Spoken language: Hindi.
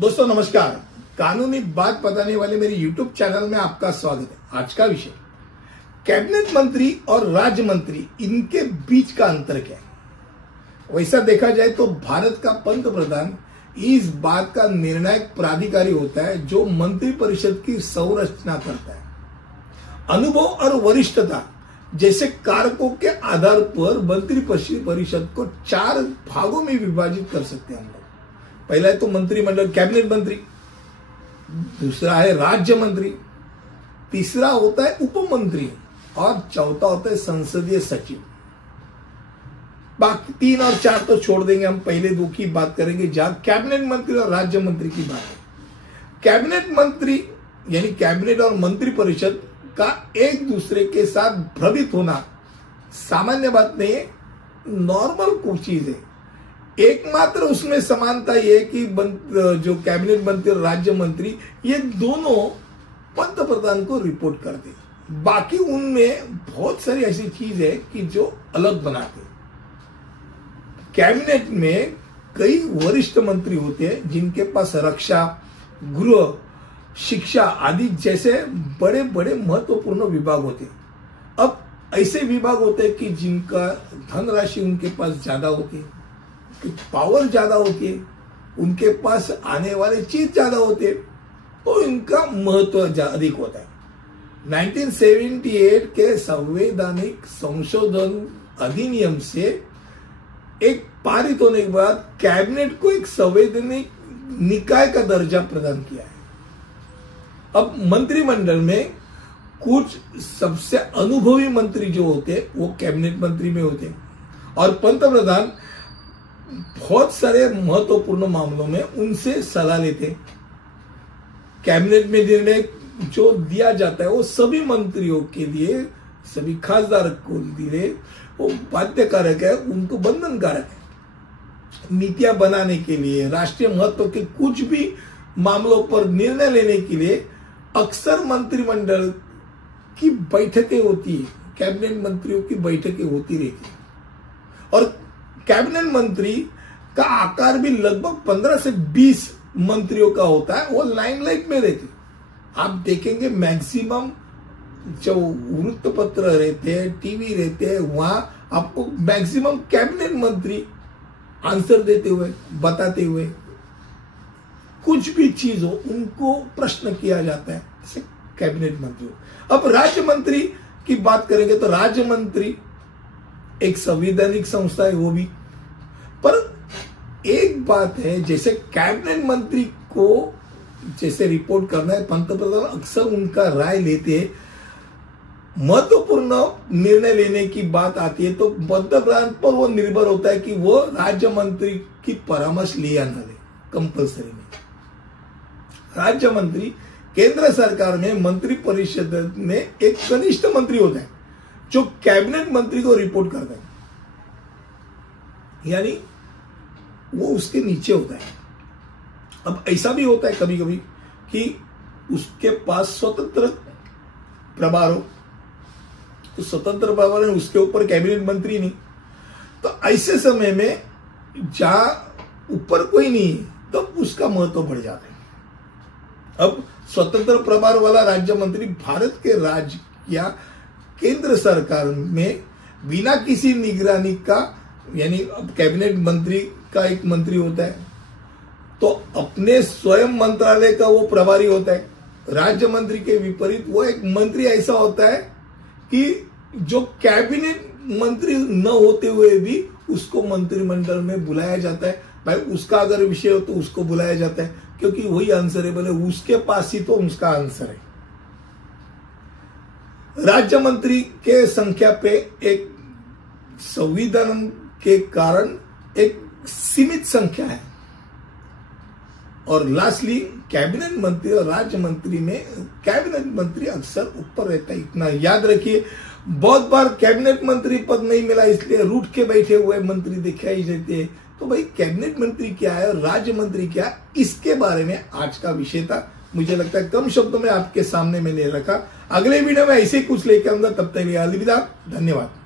दोस्तों नमस्कार। कानूनी बात बताने वाले मेरे YouTube चैनल में आपका स्वागत है। आज का विषय कैबिनेट मंत्री और राज्य मंत्री, इनके बीच का अंतर क्या है। वैसा देखा जाए तो भारत का पंत प्रधान इस बात का निर्णायक प्राधिकारी होता है जो मंत्री परिषद की संरचना करता है। अनुभव और वरिष्ठता जैसे कारकों के आधार पर मंत्री परिषद को 4 भागों में विभाजित कर सकते हैं हम लोग। पहला है तो मंत्रिमंडल, कैबिनेट मंत्री, दूसरा है राज्य मंत्री, तीसरा होता है उप मंत्री और चौथा होता है संसदीय सचिव। बाकी 3 और 4 तो छोड़ देंगे, हम पहले 2 की बात करेंगे जहां कैबिनेट मंत्री और राज्य मंत्री की बात है। कैबिनेट मंत्री यानी कैबिनेट और मंत्री परिषद का एक दूसरे के साथ भ्रमित होना सामान्य बात नहीं है, नॉर्मल कुछ चीज है। एकमात्र उसमें समानता यह है कि जो कैबिनेट मंत्री और राज्य मंत्री ये दोनों पंत प्रधान को रिपोर्ट करते, बाकी उनमें बहुत सारी ऐसी चीज है कि जो अलग बनाते। कैबिनेट में कई वरिष्ठ मंत्री होते हैं जिनके पास रक्षा, गृह, शिक्षा आदि जैसे बड़े बड़े महत्वपूर्ण विभाग होते हैं। अब ऐसे विभाग होते हैं कि जिनका धनराशि उनके पास ज्यादा होती है, पावर ज्यादा होती है, उनके पास आने वाले चीज ज्यादा होते हैं, तो इनका महत्व अधिक होता है। 1978 के संवैधानिक संशोधन अधिनियम से एक पारित होने के बाद कैबिनेट को एक संवैधानिक निकाय का दर्जा प्रदान किया है। अब मंत्रिमंडल में कुछ सबसे अनुभवी मंत्री जो होते हैं वो कैबिनेट मंत्री में होते हैं और पंत प्रधान बहुत सारे महत्वपूर्ण मामलों में उनसे सलाह लेते। कैबिनेट में निर्णय जो दिया जाता है वो सभी मंत्रियों के लिए, सभी खासदार को लिए वो बाध्यकारक है, उनको बंधनकारक है। नीतियां बनाने के लिए, राष्ट्रीय महत्व के कुछ भी मामलों पर निर्णय लेने के लिए अक्सर मंत्रिमंडल की बैठकें होती है, कैबिनेट मंत्रियों की बैठकें होती रहती है। और कैबिनेट मंत्री का आकार भी लगभग 15 से 20 मंत्रियों का होता है, वो लाइमलाइट में रहते। आप देखेंगे मैक्सिमम जो वृत्तपत्र रहते हैं, टीवी रहते हैं, वहां आपको मैक्सिमम कैबिनेट मंत्री आंसर देते हुए, बताते हुए, कुछ भी चीज हो उनको प्रश्न किया जाता है, जैसे कैबिनेट मंत्री हो। अब राज्य मंत्री की बात करेंगे तो राज्य मंत्री एक संवैधानिक संस्था है वो भी, पर एक बात है, जैसे कैबिनेट मंत्री को जैसे रिपोर्ट करना है, पंत प्रधान अक्सर उनका राय लेते हैं। महत्वपूर्ण निर्णय लेने की बात आती है तो पंत प्रधान पर वो निर्भर होता है कि वो राज्य मंत्री की परामर्श ले या न ले। कंपल्सरी में राज्य मंत्री केंद्र सरकार में मंत्री परिषद में एक कनिष्ठ मंत्री होता है जो कैबिनेट मंत्री को रिपोर्ट करता है, यानी वो उसके नीचे होता है। अब ऐसा भी होता है कभी कभी कि उसके पास स्वतंत्र प्रभार हो, तो स्वतंत्र प्रभार है, उसके ऊपर कैबिनेट मंत्री नहीं, तो ऐसे समय में जहां ऊपर कोई नहीं तो उसका महत्व बढ़ जाता है। अब स्वतंत्र प्रभार वाला राज्य मंत्री भारत के राज्य या केंद्र सरकार में बिना किसी निगरानी का, यानी कैबिनेट मंत्री का एक मंत्री होता है तो अपने स्वयं मंत्रालय का वो प्रभारी होता है। राज्य मंत्री के विपरीत वो एक मंत्री ऐसा होता है कि जो कैबिनेट मंत्री न होते हुए भी उसको मंत्रिमंडल में बुलाया जाता है। भाई उसका अगर विषय हो तो उसको बुलाया जाता है, क्योंकि वही आंसरेबल है, उसके पास ही तो उसका आंसर है। राज्य मंत्री के संख्या पे एक संविधान के कारण एक सीमित संख्या है। और लास्टली कैबिनेट मंत्री और राज्य मंत्री में कैबिनेट मंत्री अक्सर ऊपर रहता है। इतना याद रखिए, बहुत बार कैबिनेट मंत्री पद नहीं मिला इसलिए रूठ के बैठे हुए मंत्री दिखाई देते हैं। तो भाई कैबिनेट मंत्री क्या है और राज्य मंत्री क्या है, इसके बारे में आज का विषय था। मुझे लगता है कम शब्दों में आपके सामने मैंने रखा। अगले वीडियो में ऐसे कुछ लेकर आऊंगा, तब तक अलविदा, धन्यवाद।